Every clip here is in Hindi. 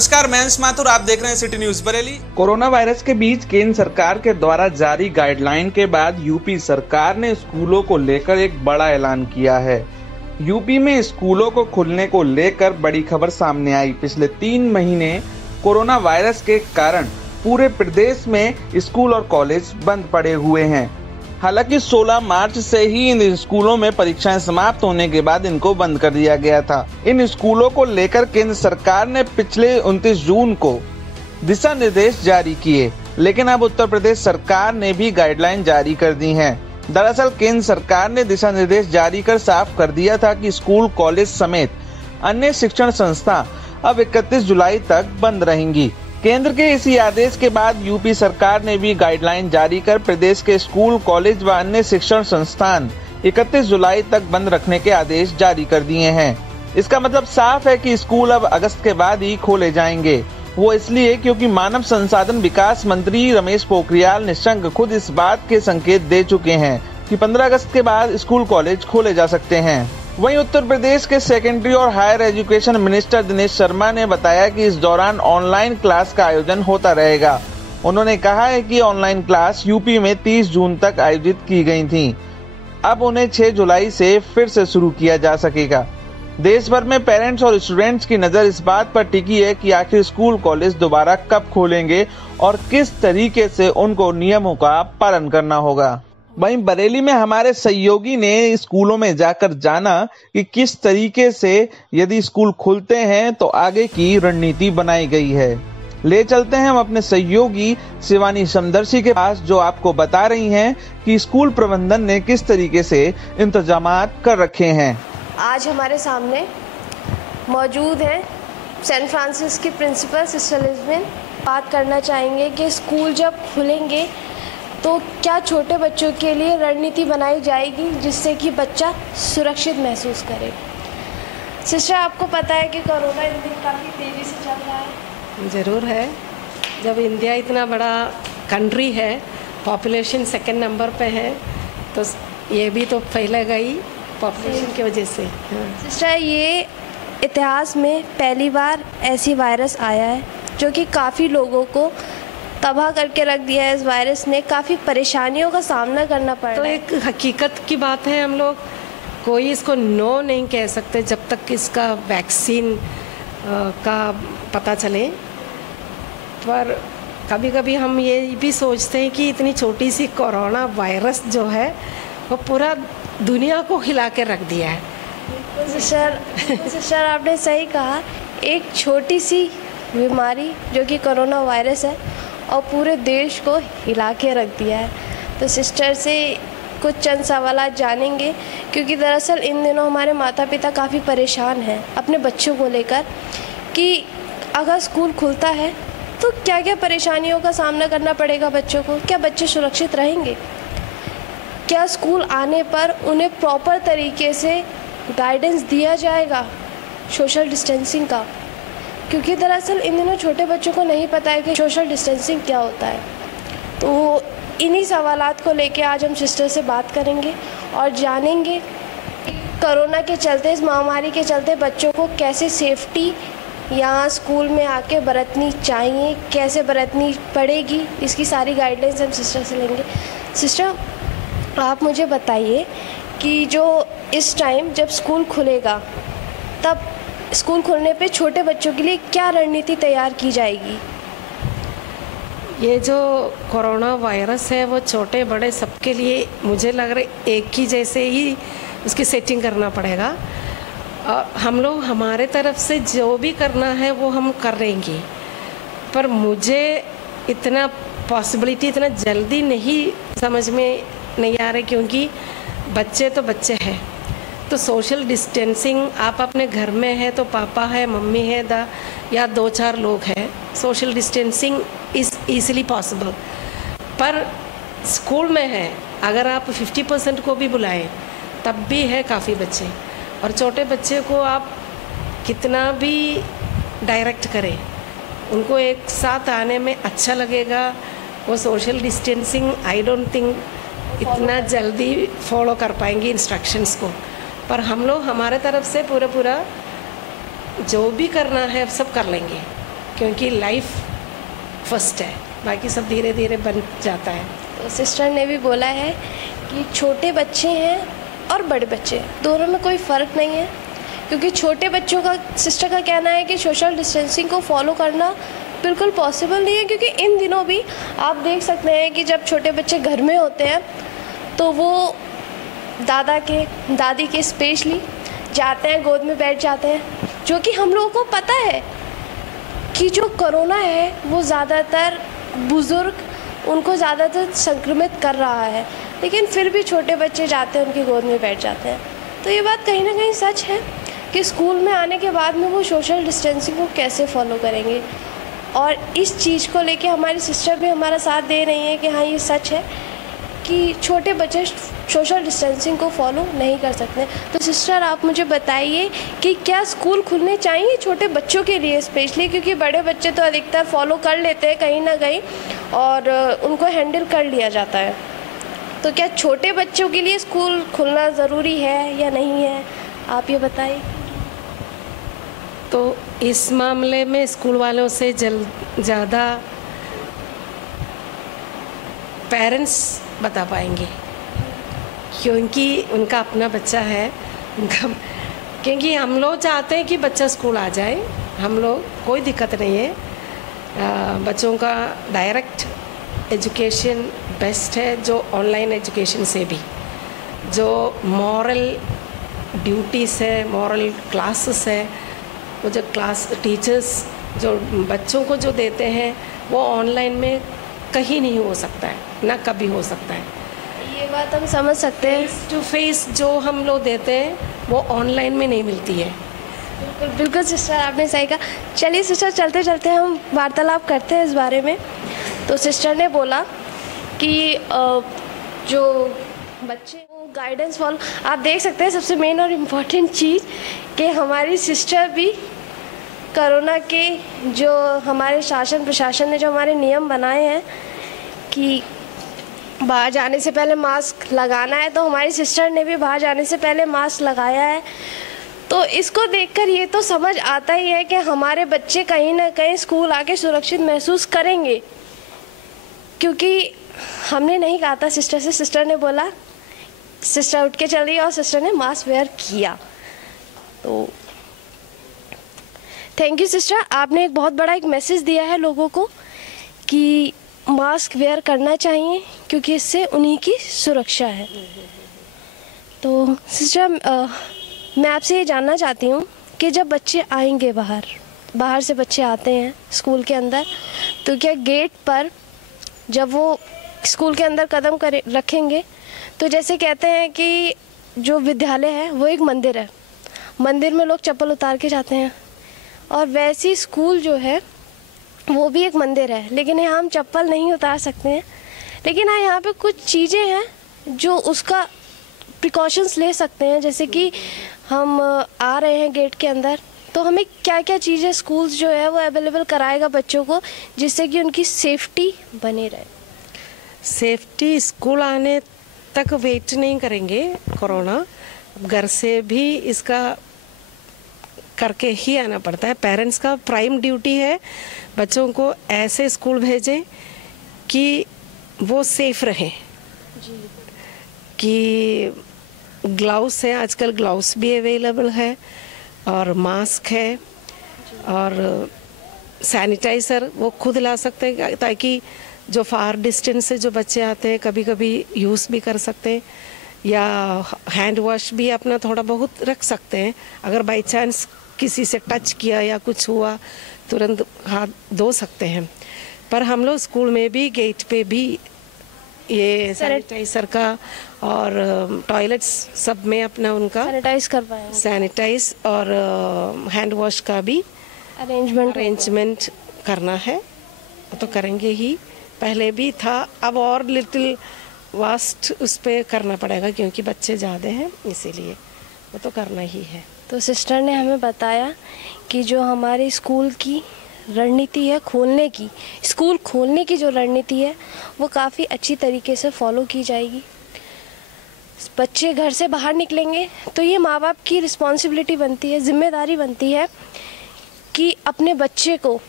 नमस्कार, मैं अंश माथुर, आप देख रहे हैं city news Bareilly. Corona virus के बीच केंद्र सरकार के द्वारा जारी गाइडलाइन के बाद यूपी सरकार ने स्कूलों को लेकर एक बड़ा ऐलान किया है। यूपी में स्कूलों को खुलने को लेकर बड़ी खबर सामने आई। पिछले 3 महीने कोरोना वायरस के कारण पूरे प्रदेश में स्कूल और कॉलेज बंद पड़े हुए हैं। हालांकि 16 मार्च से ही इन स्कूलों में परीक्षाएं समाप्त होने के बाद इनको बंद कर दिया गया था। इन स्कूलों को लेकर केंद्र सरकार ने पिछले 29 जून को दिशा निर्देश जारी किए, लेकिन अब उत्तर प्रदेश सरकार ने भी गाइडलाइन जारी कर दी हैं। दरअसल केंद्र सरकार ने दिशा निर्देश जारी कर साफ कर दिया था कि स्कूल, कॉलेज समेत अन्य शिक्षण संस्था अब 31 जुलाई तक बंद रहेंगी। केंद्र के इसी आदेश के बाद यूपी सरकार ने भी गाइडलाइन जारी कर प्रदेश के स्कूल, कॉलेज व अन्य शिक्षण संस्थान 31 जुलाई तक बंद रखने के आदेश जारी कर दिए हैं। इसका मतलब साफ है कि स्कूल अब अगस्त के बाद ही खोले जाएंगे। वो इसलिए क्योंकि मानव संसाधन विकास मंत्री रमेश पोखरियाल निशंक खुद इस बात के संकेत दे चुके हैं कि 15 अगस्त के बाद स्कूल, कॉलेज खोले जा सकते हैं। वहीं उत्तर प्रदेश के सेकेंडरी और higher education minister Dinesh Sharma ने बताया कि इस दौरान ऑनलाइन क्लास का आयोजन होता रहेगा। उन्होंने कहा है कि ऑनलाइन क्लास यूपी में 30 जून तक आयोजित की गई थी, अब उन्हें 6 जुलाई से फिर से शुरू किया जा सकेगा। देश भर में पेरेंट्स और स्टूडेंट्स की नजर इस बात पर टिकी है कि आखिर स्कूल, कॉलेज दोबारा कब खोलेंगे और किस तरीके से उनको नियमों का पालन करना होगा। वहीं बरेली में हमारे सहयोगी ने स्कूलों में जाकर जाना कि किस तरीके से यदि स्कूल खुलते हैं तो आगे की रणनीति बनाई गई है। ले चलते हैं हम अपने सहयोगी शिवानी समदर्शी के पास, जो आपको बता रही हैं कि स्कूल प्रबंधन ने किस तरीके से इंतजामात कर रखे हैं। आज हमारे सामने मौजूद है सेंट फ्रांसिस की प्रिंसिपल सिस्टर लिज़बेथ। बात करना चाहेंगे कि स्कूल जब खुलेंगे तो क्या छोटे बच्चों के लिए रणनीति बनाई जाएगी जिससे कि बच्चा सुरक्षित महसूस करे। सिस्टर, आपको पता है कि कोरोना इन दिन काफ़ी तेज़ी से चल रहा है। ज़रूर है। जब इंडिया इतना बड़ा कंट्री है, पॉपुलेशन 2nd नंबर पे है, तो ये भी तो फैलेगा ही पॉपुलेशन की वजह से। सिस्टर, ये इतिहास में पहली बार ऐसी वायरस आया है जो कि काफ़ी लोगों को तबाह करके रख दिया है। इस वायरस ने काफ़ी परेशानियों का सामना करना पड़ा। तो एक हकीकत की बात है, हम लोग कोई इसको नो नहीं कह सकते जब तक इसका वैक्सीन का पता चले। पर कभी कभी हम ये भी सोचते हैं कि इतनी छोटी सी कोरोना वायरस जो है वो पूरा दुनिया को हिला के रख दिया है। सिस्टर, आपने सही कहा। एक छोटी सी बीमारी जो कि कोरोना वायरस है और पूरे देश को हिला के रख दिया है। तो सिस्टर से कुछ चंद सवालात जानेंगे, क्योंकि दरअसल इन दिनों हमारे माता पिता काफ़ी परेशान हैं अपने बच्चों को लेकर कि अगर स्कूल खुलता है तो क्या क्या परेशानियों का सामना करना पड़ेगा बच्चों को। क्या बच्चे सुरक्षित रहेंगे? क्या स्कूल आने पर उन्हें प्रॉपर तरीके से गाइडेंस दिया जाएगा सोशल डिस्टेंसिंग का? क्योंकि दरअसल इन दिनों छोटे बच्चों को नहीं पता है कि सोशल डिस्टेंसिंग क्या होता है। तो इन्हीं सवालात को लेके आज हम सिस्टर से बात करेंगे और जानेंगे कोरोना के चलते, इस महामारी के चलते बच्चों को कैसे सेफ्टी यहाँ स्कूल में आके बरतनी चाहिए, कैसे बरतनी पड़ेगी, इसकी सारी गाइडलाइंस हम सिस्टर से लेंगे। सिस्टर, आप मुझे बताइए कि जो इस टाइम जब स्कूल खुलेगा, तब स्कूल खुलने पे छोटे बच्चों के लिए क्या रणनीति तैयार की जाएगी? ये जो कोरोना वायरस है वो छोटे बड़े सबके लिए मुझे लग रहा है एक ही जैसे ही उसकी सेटिंग करना पड़ेगा। हम लोग हमारे तरफ से जो भी करना है वो हम कर लेंगे, पर मुझे इतना पॉसिबिलिटी इतना जल्दी नहीं समझ में नहीं आ रही, क्योंकि बच्चे तो बच्चे हैं। तो सोशल डिस्टेंसिंग आप अपने घर में है तो पापा है, मम्मी है, या 2-4 लोग हैं, social distancing is easily possible. पर स्कूल में है, अगर आप 50% को भी बुलाएं तब भी है काफ़ी बच्चे, और छोटे बच्चे को आप कितना भी डायरेक्ट करें उनको एक साथ आने में अच्छा लगेगा। वो social distancing I don't think इतना जल्दी फॉलो कर पाएंगे इंस्ट्रक्शंस को। पर हम लोग हमारे तरफ से पूरा जो भी करना है सब कर लेंगे। क्योंकि लाइफ फर्स्ट है, बाकी सब धीरे धीरे बन जाता है। तो सिस्टर ने भी बोला है कि छोटे बच्चे हैं और बड़े बच्चे दोनों में कोई फ़र्क नहीं है, क्योंकि छोटे बच्चों का सिस्टर का कहना है कि सोशल डिस्टेंसिंग को फॉलो करना बिल्कुल पॉसिबल नहीं है, क्योंकि इन दिनों भी आप देख सकते हैं कि जब छोटे बच्चे घर में होते हैं तो वो दादा के दादी के स्पेशली जाते हैं, गोद में बैठ जाते हैं, जो कि हम लोगों को पता है कि जो कोरोना है वो ज़्यादातर बुज़ुर्ग उनको ज़्यादातर संक्रमित कर रहा है, लेकिन फिर भी छोटे बच्चे जाते हैं उनकी गोद में बैठ जाते हैं। तो ये बात कहीं ना कहीं सच है कि स्कूल में आने के बाद में वो सोशल डिस्टेंसिंग को कैसे फॉलो करेंगे, और इस चीज़ को लेके हमारी सिस्टर भी हमारा साथ दे रही हैं कि हाँ ये सच है कि छोटे बच्चे सोशल डिस्टेंसिंग को फॉलो नहीं कर सकते। तो सिस्टर आप मुझे बताइए कि क्या स्कूल खुलने चाहिए छोटे बच्चों के लिए स्पेशली, क्योंकि बड़े बच्चे तो अधिकतर फॉलो कर लेते हैं कहीं ना कहीं और उनको हैंडल कर लिया जाता है, तो क्या छोटे बच्चों के लिए स्कूल खुलना ज़रूरी है या नहीं है, आप ये बताइए। तो इस मामले में स्कूल वालों से ज़्यादा पेरेंट्स बता पाएंगे, क्योंकि उनका अपना बच्चा है उनका, क्योंकि हम लोग चाहते हैं कि बच्चा स्कूल आ जाए, हम लोग कोई दिक्कत नहीं है। बच्चों का डायरेक्ट एजुकेशन बेस्ट है, जो ऑनलाइन एजुकेशन से भी जो मॉरल ड्यूटीज़ है, मॉरल क्लासेस है, वो जो क्लास टीचर्स जो बच्चों को जो देते हैं वो ऑनलाइन में कहीं नहीं हो सकता है, ना कभी हो सकता है। ये बात हम समझ सकते हैं। फेस टू फेस जो हम लोग देते हैं वो ऑनलाइन में नहीं मिलती है। बिल्कुल बिल्कुल सिस्टर आपने सही कहा। चलिए सिस्टर चलते चलते हम वार्तालाप करते हैं इस बारे में। तो सिस्टर ने बोला कि जो बच्चे गाइडेंस फॉलो, आप देख सकते हैं सबसे मेन और इम्पॉर्टेंट चीज़ कि हमारी सिस्टर भी कोरोना के जो हमारे शासन प्रशासन ने जो हमारे नियम बनाए हैं कि बाहर जाने से पहले मास्क लगाना है, तो हमारी सिस्टर ने भी बाहर जाने से पहले मास्क लगाया है। तो इसको देखकर ये तो समझ आता ही है कि हमारे बच्चे कहीं ना कहीं स्कूल आके सुरक्षित महसूस करेंगे, क्योंकि हमने नहीं कहा था सिस्टर से, सिस्टर ने बोला, सिस्टर उठ के चली और सिस्टर ने मास्क वेयर किया। तो थैंक यू सिस्टर, आपने एक बहुत बड़ा एक मैसेज दिया है लोगों को कि मास्क वेयर करना चाहिए, क्योंकि इससे उन्हीं की सुरक्षा है। तो सिस्टर मैं आपसे ये जानना चाहती हूँ कि जब बच्चे आएंगे बाहर से बच्चे आते हैं स्कूल के अंदर, तो क्या गेट पर जब वो स्कूल के अंदर कदम रखेंगे तो जैसे कहते हैं कि जो विद्यालय है वो एक मंदिर है, मंदिर में लोग चप्पल उतार के जाते हैं, और वैसे स्कूल जो है वो भी एक मंदिर है, लेकिन यहाँ हम चप्पल नहीं उतार सकते हैं। लेकिन हाँ यहाँ पे कुछ चीज़ें हैं जो उसका प्रिकॉशंस ले सकते हैं, जैसे कि हम आ रहे हैं गेट के अंदर, तो हमें क्या क्या चीज़ें स्कूल्स जो है वो अवेलेबल कराएगा बच्चों को, जिससे कि उनकी सेफ्टी बनी रहे। सेफ्टी स्कूल आने तक वेट नहीं करेंगे कोरोना, घर से भी इसका करके ही आना पड़ता है। पेरेंट्स का प्राइम ड्यूटी है बच्चों को ऐसे स्कूल भेजें कि वो सेफ रहें, कि ग्लव्स है, आजकल ग्लव्स भी अवेलेबल है, और मास्क है, और सैनिटाइज़र वो खुद ला सकते हैं, ताकि जो फार डिस्टेंस से जो बच्चे आते हैं कभी कभी यूज़ भी कर सकते हैं, या हैंड वॉश भी अपना थोड़ा बहुत रख सकते हैं। अगर बाई चांस किसी से टच किया या कुछ हुआ तुरंत हाथ धो सकते हैं। पर हम लोग स्कूल में भी गेट पे भी ये सैनिटाइज़र का और टॉयलेट्स सब में अपना उनका सैनिटाइज और हैंड वॉश का भी अरेंजमेंट करना है, तो करेंगे ही। पहले भी था, अब और लिटिल वास्ट उस पर करना पड़ेगा, क्योंकि बच्चे ज़्यादा हैं, इसीलिए वो तो करना ही है। तो सिस्टर ने हमें बताया कि जो हमारे स्कूल की रणनीति है खोलने की, स्कूल खोलने की जो रणनीति है वो काफ़ी अच्छी तरीके से फॉलो की जाएगी। बच्चे घर से बाहर निकलेंगे तो ये माँ बाप की रिस्पॉन्सिबिलिटी बनती है, जिम्मेदारी बनती है कि अपने बच्चे को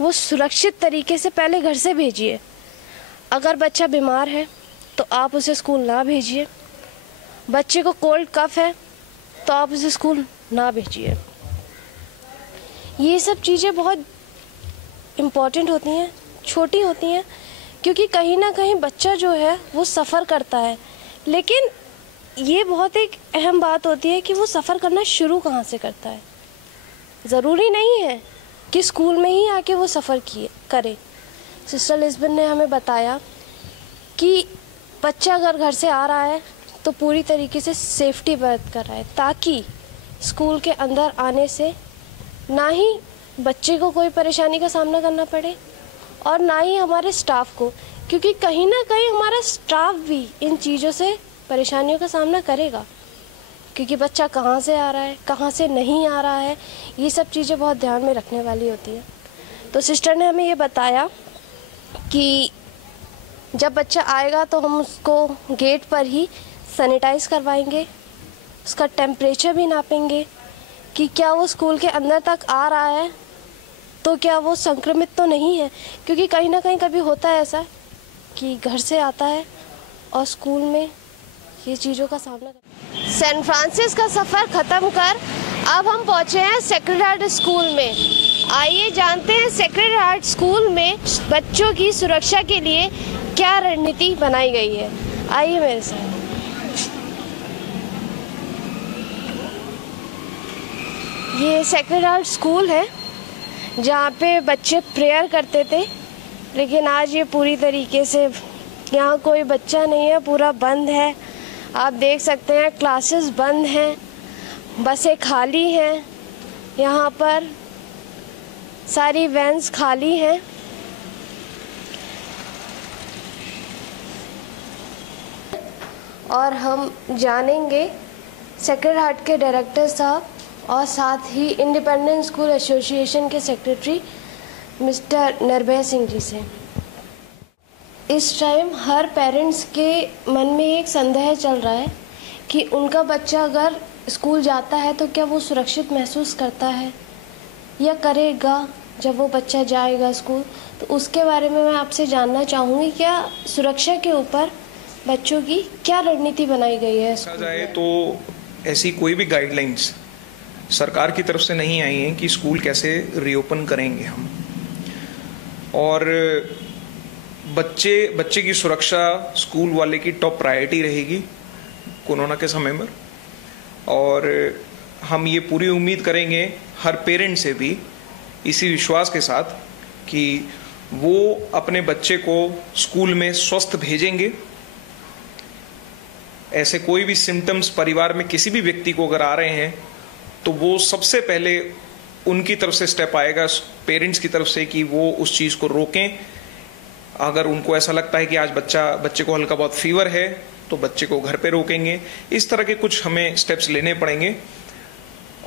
वो सुरक्षित तरीके से पहले घर से भेजिए। अगर बच्चा बीमार है तो आप उसे स्कूल ना भेजिए। बच्चे को कोल्ड कफ है तो आप उसे स्कूल ना भेजिए। ये सब चीज़ें बहुत इम्पॉर्टेंट होती हैं, छोटी होती हैं, क्योंकि कहीं ना कहीं बच्चा जो है वो सफ़र करता है, लेकिन ये बहुत एक अहम बात होती है कि वो सफ़र करना शुरू कहाँ से करता है। ज़रूरी नहीं है कि स्कूल में ही आके वो सफ़र करे। सिस्टर लिस्बन ने हमें बताया कि बच्चा अगर घर से आ रहा है तो पूरी तरीके से सेफ्टी बरत कर रहा है, ताकि स्कूल के अंदर आने से ना ही बच्चे को कोई परेशानी का सामना करना पड़े और ना ही हमारे स्टाफ को, क्योंकि कहीं ना कहीं हमारा स्टाफ भी इन चीज़ों से परेशानियों का सामना करेगा, क्योंकि बच्चा कहाँ से आ रहा है, कहाँ से नहीं आ रहा है, ये सब चीज़ें बहुत ध्यान में रखने वाली होती हैं। तो सिस्टर ने हमें ये बताया कि जब बच्चा आएगा तो हम उसको गेट पर ही सैनिटाइज़ करवाएंगे, उसका टेम्परेचर भी नापेंगे कि क्या वो स्कूल के अंदर तक आ रहा है तो क्या वो संक्रमित तो नहीं है, क्योंकि कहीं ना कहीं कभी होता है ऐसा कि घर से आता है और स्कूल में ये चीज़ों का सामना करता है। सैन फ्रांसिस का सफ़र ख़त्म कर अब हम पहुँचे हैं सेक्रेड हार्ट स्कूल में। आइए जानते हैं सेक्रेड हार्ट स्कूल में बच्चों की सुरक्षा के लिए क्या रणनीति बनाई गई है। आइए मेरे साथ। ये सेक्रेड हार्ट स्कूल है जहाँ पे बच्चे प्रेयर करते थे, लेकिन आज ये पूरी तरीके से यहाँ कोई बच्चा नहीं है, पूरा बंद है। आप देख सकते हैं क्लासेस बंद हैं, बसें खाली हैं, यहाँ पर सारी वैन्स खाली हैं। और हम जानेंगे सेक्रेड हार्ट के डायरेक्टर साहब और साथ ही इंडिपेंडेंट स्कूल एसोसिएशन के सेक्रेटरी मिस्टर निर्भय सिंह जी से। इस टाइम हर पेरेंट्स के मन में एक संदेह चल रहा है कि उनका बच्चा अगर स्कूल जाता है तो क्या वो सुरक्षित महसूस करता है या करेगा जब वो बच्चा जाएगा स्कूल। तो उसके बारे में मैं आपसे जानना चाहूँगी, क्या सुरक्षा के ऊपर बच्चों की क्या रणनीति बनाई गई है। देखा जाए तो ऐसी कोई भी गाइडलाइंस सरकार की तरफ से नहीं आई हैं कि स्कूल कैसे रीओपन करेंगे हम, और बच्चे की सुरक्षा स्कूल वाले की टॉप प्रायोरिटी रहेगी कोरोना के समय में। और हम ये पूरी उम्मीद करेंगे हर पेरेंट से भी इसी विश्वास के साथ कि वो अपने बच्चे को स्कूल में स्वस्थ भेजेंगे। ऐसे कोई भी सिम्टम्स परिवार में किसी भी व्यक्ति को अगर आ रहे हैं तो वो सबसे पहले उनकी तरफ से स्टेप आएगा पेरेंट्स की तरफ से कि वो उस चीज़ को रोकें। अगर उनको ऐसा लगता है कि आज बच्चे को हल्का बहुत फीवर है तो बच्चे को घर पे रोकेंगे। इस तरह के कुछ हमें स्टेप्स लेने पड़ेंगे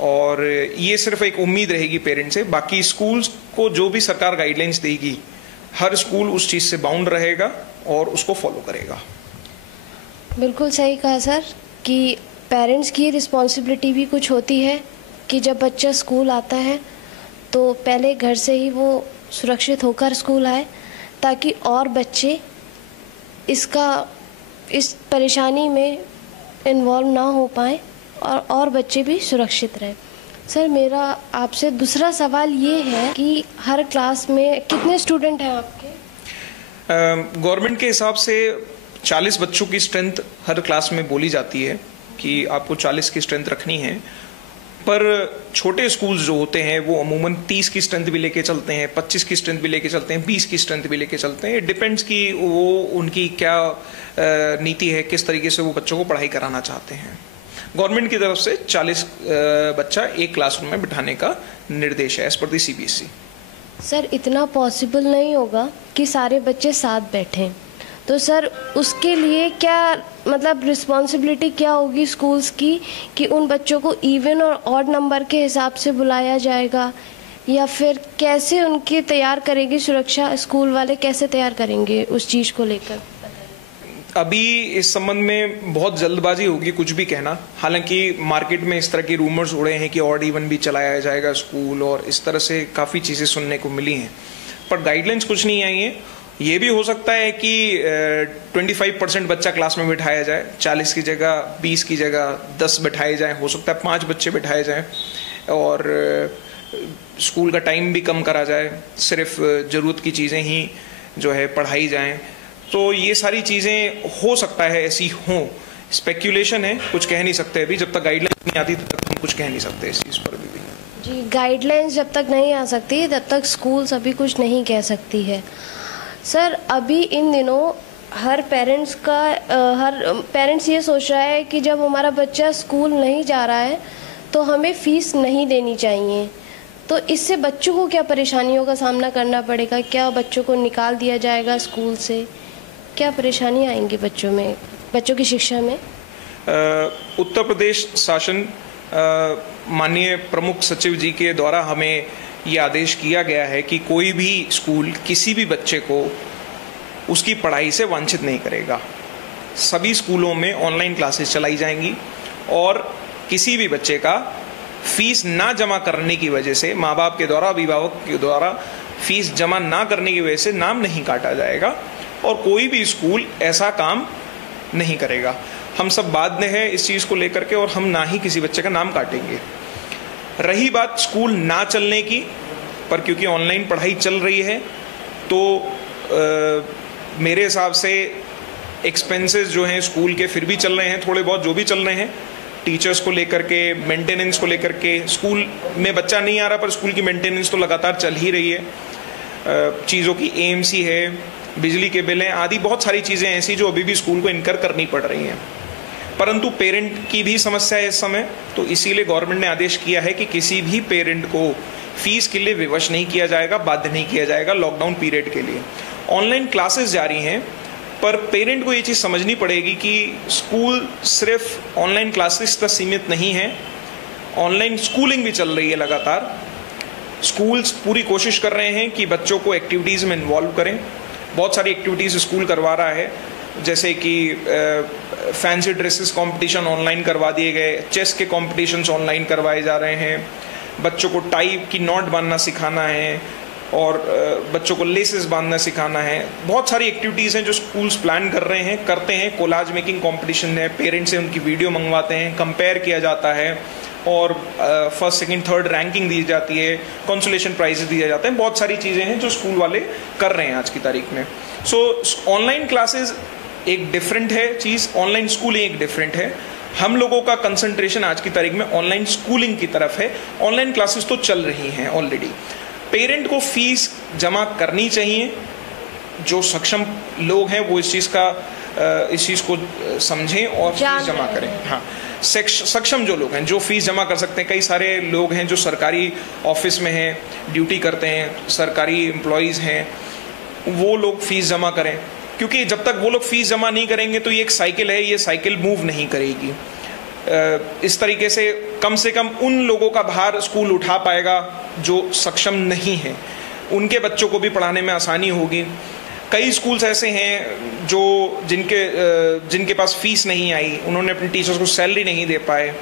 और ये सिर्फ एक उम्मीद रहेगी पेरेंट्स से। बाकी स्कूल्स को जो भी सरकार गाइडलाइंस देगी हर स्कूल उस चीज़ से बाउंड रहेगा और उसको फॉलो करेगा। बिल्कुल सही कहा सर कि पेरेंट्स की रिस्पॉन्सिबिलिटी भी कुछ होती है कि जब बच्चा स्कूल आता है तो पहले घर से ही वो सुरक्षित होकर स्कूल आए, ताकि और बच्चे इस परेशानी में इन्वॉल्व ना हो पाएँ और बच्चे भी सुरक्षित रहें। सर मेरा आपसे दूसरा सवाल ये है कि हर क्लास में कितने स्टूडेंट हैं आपके? गवर्नमेंट के हिसाब से 40 बच्चों की स्ट्रेंथ हर क्लास में बोली जाती है कि आपको 40 की स्ट्रेंथ रखनी है, पर छोटे स्कूल्स जो होते हैं वो अमूमन 30 की स्ट्रेंथ भी लेके चलते हैं, 25 की स्ट्रेंथ भी लेके चलते हैं, 20 की स्ट्रेंथ भी लेके चलते हैं। डिपेंड्स कि वो उनकी क्या नीति है, किस तरीके से वो बच्चों को पढ़ाई कराना चाहते हैं। गवर्नमेंट की तरफ से 40 बच्चा एक क्लासरूम में बिठाने का निर्देश है एज पर दी CBSE। सर इतना पॉसिबल नहीं होगा कि सारे बच्चे साथ बैठें, तो सर उसके लिए क्या मतलब रिस्पॉन्सिबिलिटी क्या होगी स्कूल्स की कि उन बच्चों को इवन और ऑड नंबर के हिसाब से बुलाया जाएगा, या फिर कैसे उनकी तैयार करेगी सुरक्षा, स्कूल वाले कैसे तैयार करेंगे उस चीज़ को लेकर? अभी इस संबंध में बहुत जल्दबाजी होगी कुछ भी कहना। हालांकि मार्केट में इस तरह की रूमर्स उड़े हैं कि ऑड इवन भी चलाया जाएगा स्कूल, और इस तरह से काफ़ी चीज़ें सुनने को मिली हैं। पर गाइडलाइंस कुछ नहीं आई है। ये भी हो सकता है कि 25% बच्चा क्लास में बिठाया जाए, 40 की जगह 20 की जगह 10 बिठाए जाए, हो सकता है 5 बच्चे बिठाए जाएं, और स्कूल का टाइम भी कम करा जाए, सिर्फ ज़रूरत की चीज़ें ही जो है पढ़ाई जाएं। तो ये सारी चीज़ें हो सकता है ऐसी हों, स्पेक्यूलेशन है, कुछ कह नहीं सकते अभी। जब तक गाइडलाइन नहीं आती तब तक हम कुछ कह नहीं सकते इस चीज़ पर भी। जी, गाइडलाइंस जब तक नहीं आ सकती तब तक स्कूल्स अभी कुछ नहीं कह सकती है। सर, अभी इन दिनों हर पेरेंट्स ये सोच रहा है कि जब हमारा बच्चा स्कूल नहीं जा रहा है तो हमें फ़ीस नहीं देनी चाहिए। तो इससे बच्चों को क्या परेशानियों का सामना करना पड़ेगा? क्या बच्चों को निकाल दिया जाएगा स्कूल से? क्या परेशानियाँ आएंगी बच्चों की शिक्षा में? उत्तर प्रदेश शासन माननीय प्रमुख सचिव जी के द्वारा हमें ये आदेश किया गया है कि कोई भी स्कूल किसी भी बच्चे को उसकी पढ़ाई से वंचित नहीं करेगा। सभी स्कूलों में ऑनलाइन क्लासेस चलाई जाएंगी और किसी भी बच्चे का फीस ना जमा करने की वजह से, माँ बाप के द्वारा, अभिभावक के द्वारा फीस जमा ना करने की वजह से नाम नहीं काटा जाएगा और कोई भी स्कूल ऐसा काम नहीं करेगा। हम सब बाध्य हैं इस चीज़ को लेकर के और हम ना ही किसी बच्चे का नाम काटेंगे। रही बात स्कूल ना चलने की, पर क्योंकि ऑनलाइन पढ़ाई चल रही है तो मेरे हिसाब से एक्सपेंसेस जो हैं स्कूल के फिर भी चल रहे हैं, थोड़े बहुत जो भी चल रहे हैं, टीचर्स को लेकर के, मेंटेनेंस को लेकर के। स्कूल में बच्चा नहीं आ रहा पर स्कूल की मेंटेनेंस तो लगातार चल ही रही है। चीज़ों की एएमसी है, बिजली के बिल हैं, आदि बहुत सारी चीज़ें ऐसी जो अभी भी स्कूल को इनकर करनी पड़ रही हैं। परंतु पेरेंट की भी समस्या है इस समय, तो इसीलिए गवर्नमेंट ने आदेश किया है कि किसी भी पेरेंट को फीस के लिए विवश नहीं किया जाएगा, बाध्य नहीं किया जाएगा लॉकडाउन पीरियड के लिए। ऑनलाइन क्लासेस जारी हैं, पर पेरेंट को ये चीज़ समझनी पड़ेगी कि स्कूल सिर्फ ऑनलाइन क्लासेस तक सीमित नहीं है, ऑनलाइन स्कूलिंग भी चल रही है लगातार। स्कूल्स पूरी कोशिश कर रहे हैं कि बच्चों को एक्टिविटीज़ में इन्वॉल्व करें। बहुत सारी एक्टिविटीज़ स्कूल करवा रहा है, जैसे कि फैंसी ड्रेसेस कंपटीशन ऑनलाइन करवा दिए गए, चेस के कॉम्पिटिशन्स ऑनलाइन करवाए जा रहे हैं, बच्चों को टाई की नॉट बांधना सिखाना है और बच्चों को लेसेस बांधना सिखाना है। बहुत सारी एक्टिविटीज़ हैं जो स्कूल्स प्लान कर रहे हैं, करते हैं। कोलाज मेकिंग कंपटीशन है, पेरेंट्स से उनकी वीडियो मंगवाते हैं, कंपेयर किया जाता है और फर्स्ट सेकंड थर्ड रैंकिंग दी जाती है, कंसोलेशन प्राइज दिए जाते हैं। बहुत सारी चीज़ें हैं जो स्कूल वाले कर रहे हैं आज की तारीख में। सो ऑनलाइन क्लासेस एक डिफरेंट है चीज़, ऑनलाइन स्कूलिंग एक डिफरेंट है। हम लोगों का कंसंट्रेशन आज की तारीख में ऑनलाइन स्कूलिंग की तरफ है। ऑनलाइन क्लासेस तो चल रही हैं ऑलरेडी। पेरेंट को फीस जमा करनी चाहिए, जो सक्षम लोग हैं वो इस चीज़ को समझें और फीस जमा करें। हाँ, सक्षम जो लोग हैं जो फीस जमा कर सकते हैं, कई सारे लोग हैं जो सरकारी ऑफिस में हैं, ड्यूटी करते हैं, सरकारी एम्प्लॉयज़ हैं, वो लोग फीस जमा करें, क्योंकि जब तक वो लोग फीस जमा नहीं करेंगे तो ये एक साइकिल है, ये साइकिल मूव नहीं करेगी। इस तरीके से कम उन लोगों का भार स्कूल उठा पाएगा जो सक्षम नहीं है, उनके बच्चों को भी पढ़ाने में आसानी होगी। कई स्कूल्स ऐसे हैं जो जिनके पास फीस नहीं आई, उन्होंने अपने टीचर्स को सैलरी नहीं दे पाए,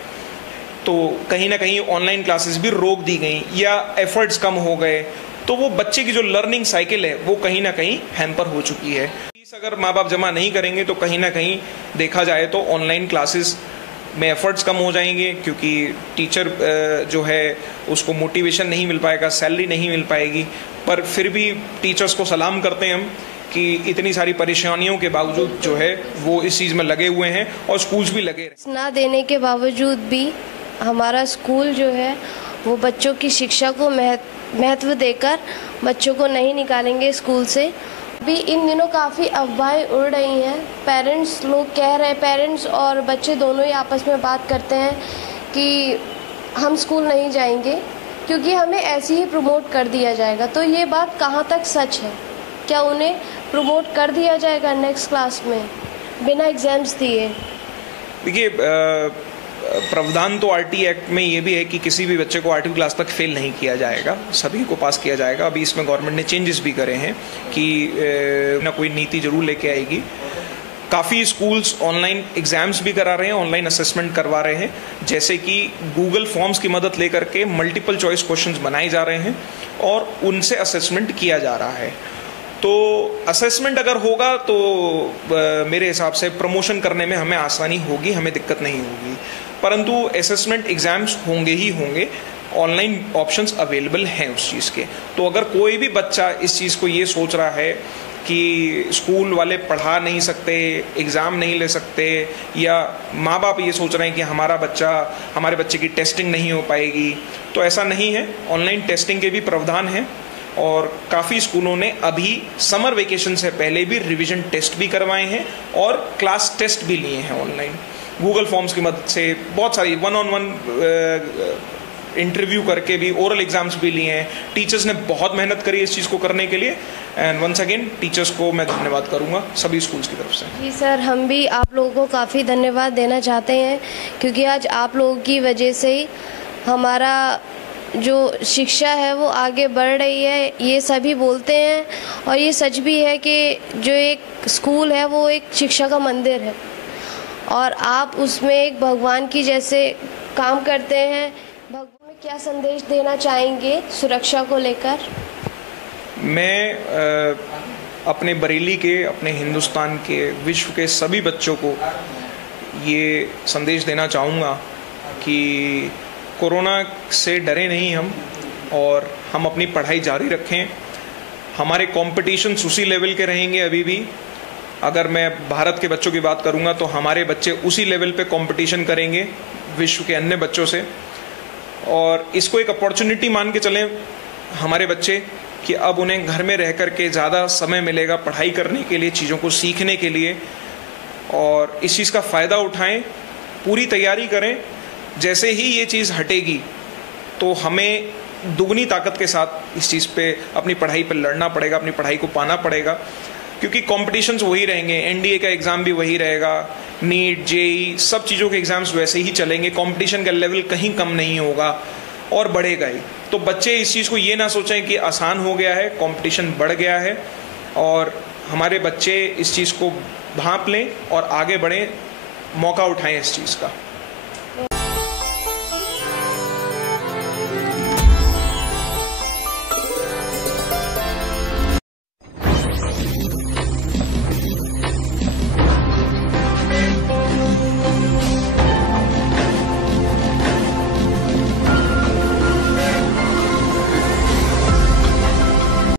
तो कहीं ना कहीं ऑनलाइन क्लासेस भी रोक दी गई या एफर्ट्स कम हो गए, तो वो बच्चे की जो लर्निंग साइकिल है वो कहीं ना कहीं हैम्पर हो चुकी है। फीस अगर माँ बाप जमा नहीं करेंगे तो कहीं ना कहीं देखा जाए तो ऑनलाइन क्लासेस में एफर्ट्स कम हो जाएंगे, क्योंकि टीचर जो है उसको मोटिवेशन नहीं मिल पाएगा, सैलरी नहीं मिल पाएगी। पर फिर भी टीचर्स को सलाम करते हैं हम कि इतनी सारी परेशानियों के बावजूद जो है वो इस चीज़ में लगे हुए हैं और स्कूल्स भी लगे ना देने के बावजूद भी हमारा स्कूल जो है वो बच्चों की शिक्षा को महत्व देकर बच्चों को नहीं निकालेंगे स्कूल से। भी इन दिनों काफ़ी अफवाहें उड़ रही हैं, पेरेंट्स लोग कह रहे हैं, पेरेंट्स और बच्चे दोनों ही आपस में बात करते हैं कि हम स्कूल नहीं जाएंगे क्योंकि हमें ऐसे ही प्रमोट कर दिया जाएगा। तो ये बात कहाँ तक सच है? क्या उन्हें प्रमोट कर दिया जाएगा नेक्स्ट क्लास में बिना एग्जाम्स दिए? देखिए, प्रावधान तो आरटी एक्ट में ये भी है कि किसी भी बच्चे को 8वीं क्लास तक फेल नहीं किया जाएगा, सभी को पास किया जाएगा। अभी इसमें गवर्नमेंट ने चेंजेस भी करे हैं कि ना कोई नीति जरूर लेके आएगी। काफ़ी स्कूल्स ऑनलाइन एग्ज़ाम्स भी करा रहे हैं, ऑनलाइन असेसमेंट करवा रहे हैं, जैसे कि गूगल फॉर्म्स की मदद लेकर के मल्टीपल चॉइस क्वेश्चंस बनाए जा रहे हैं और उनसे असेसमेंट किया जा रहा है। तो असेसमेंट अगर होगा तो मेरे हिसाब से प्रमोशन करने में हमें आसानी होगी, हमें दिक्कत नहीं होगी। परंतु असेसमेंट एग्ज़ाम्स होंगे ही होंगे, ऑनलाइन ऑप्शंस अवेलेबल हैं उस चीज़ के। तो अगर कोई भी बच्चा इस चीज़ को ये सोच रहा है कि स्कूल वाले पढ़ा नहीं सकते, एग्ज़ाम नहीं ले सकते, या माँ बाप ये सोच रहे हैं कि हमारे बच्चे की टेस्टिंग नहीं हो पाएगी, तो ऐसा नहीं है। ऑनलाइन टेस्टिंग के भी प्रावधान हैं और काफ़ी स्कूलों ने अभी समर वेकेशन से पहले भी रिवीजन टेस्ट भी करवाए हैं और क्लास टेस्ट भी लिए हैं ऑनलाइन। गूगल फॉर्म्स की मदद से बहुत सारी 1-on-1 इंटरव्यू करके भी ओरल एग्जाम्स भी लिए हैं। टीचर्स ने बहुत मेहनत करी इस चीज़ को करने के लिए, एंड वंस अगेन टीचर्स को मैं धन्यवाद करूंगा सभी स्कूल्स की तरफ से। जी सर, हम भी आप लोगों को काफ़ी धन्यवाद देना चाहते हैं, क्योंकि आज आप लोगों की वजह से ही हमारा जो शिक्षा है वो आगे बढ़ रही है। ये सभी बोलते हैं और ये सच भी है कि जो एक स्कूल है वो एक शिक्षा का मंदिर है और आप उसमें एक भगवान की जैसे काम करते हैं। भगवान में क्या संदेश देना चाहेंगे सुरक्षा को लेकर? मैं अपने बरेली के, अपने हिंदुस्तान के, विश्व के सभी बच्चों को ये संदेश देना चाहूँगा कि कोरोना से डरे नहीं हम, और हम अपनी पढ़ाई जारी रखें। हमारे कॉम्पिटिशन्स उसी लेवल के रहेंगे अभी भी। अगर मैं भारत के बच्चों की बात करूंगा तो हमारे बच्चे उसी लेवल पे कंपटीशन करेंगे विश्व के अन्य बच्चों से, और इसको एक अपॉर्चुनिटी मान के चलें हमारे बच्चे कि अब उन्हें घर में रह कर के ज़्यादा समय मिलेगा पढ़ाई करने के लिए, चीज़ों को सीखने के लिए, और इस चीज़ का फ़ायदा उठाएं, पूरी तैयारी करें। जैसे ही ये चीज़ हटेगी तो हमें दुगनी ताकत के साथ इस चीज़ पे अपनी पढ़ाई पर लड़ना पड़ेगा, अपनी पढ़ाई को पाना पड़ेगा, क्योंकि कॉम्पिटिशन्स वही रहेंगे। एनडीए का एग्ज़ाम भी वही रहेगा, नीट, जेई, सब चीज़ों के एग्ज़ाम्स वैसे ही चलेंगे। कंपटीशन का लेवल कहीं कम नहीं होगा और बढ़ेगा ही। तो बच्चे इस चीज़ को ये ना सोचें कि आसान हो गया है, कंपटीशन बढ़ गया है, और हमारे बच्चे इस चीज़ को भांप लें और आगे बढ़ें, मौका उठाएं इस चीज़ का।